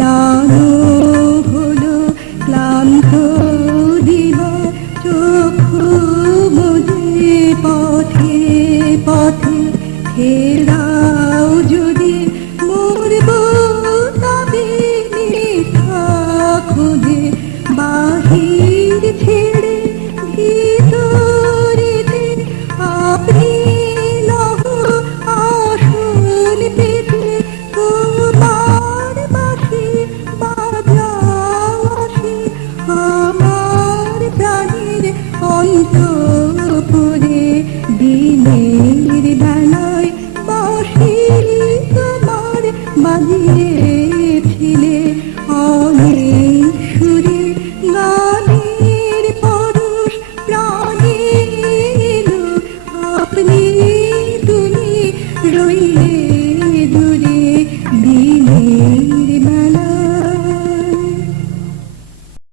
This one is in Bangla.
লানো হলো ক্লান্ত দিবা চক্ষু মুজে পথে পথে ফেরাও যদি মরব তবে মিথ্যা খুঁজে বাহির ছেড়ে ভিতরেতে আপনি লহ আসল পেতে তোমার বাঁশি বাজাও আসি আমার প্রাণের অন্তঃপুরে দিনের বেলায় বাঁশি তোমার বাজিয়েছিলে অনেক সুরে গানের পরশ প্রাণে এলো আপনি তুমি রইলে